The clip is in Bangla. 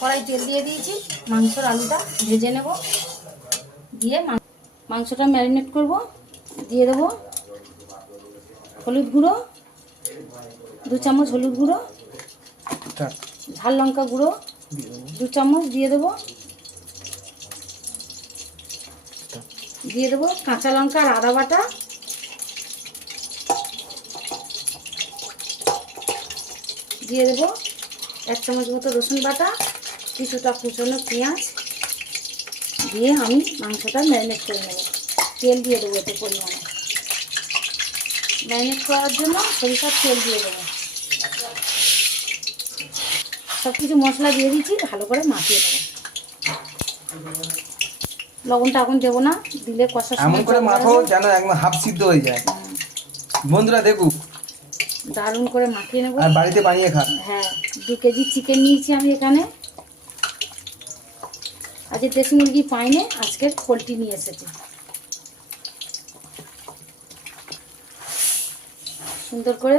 কড়াই তেল দিয়ে দিয়েছি, মাংসর আলুটা ভেজে নেব। দিয়ে মাংসটা ম্যারিনেট করব। দিয়ে দেবো হলুদ গুঁড়ো, 2 চামচ হলুদ গুঁড়ো, ঝাল লঙ্কা গুঁড়ো 2 চামচ দিয়ে দেবো। দিয়ে দেবো কাঁচা লঙ্কা আর আদা বাটা। দিয়ে দেবো 1 চামচ মতো রসুন বাটা, কিছুটা কুচনো পেঁয়াজ দিয়ে আমি মাংসটা ম্যারিনেট করে নেব। তেল দিয়ে দেবো এতে পরিমাণে। ম্যারিনেট করার জন্য সরিষার তেল দিয়ে দেবো। সব কিছু মশলা দিয়ে দিচ্ছি, ভালো করে মাখিয়ে নেবো। লবণটা এখন দেবো না, দিলে কষার সময় এমন করে মাখাও যেন একদম হাফ সিদ্ধ হয়ে যায়। বন্ধুরা দেখুক, দারুণ করে মাখিয়ে নেবো। আর বাড়িতে বানিয়ে খা। হ্যাঁ, 2 কেজি চিকেন নিয়েছি আমি এখানে। আজকে দেশি মুরগি পাইনি, আজকে পোলট্রি নিয়ে এসেছি। সুন্দর করে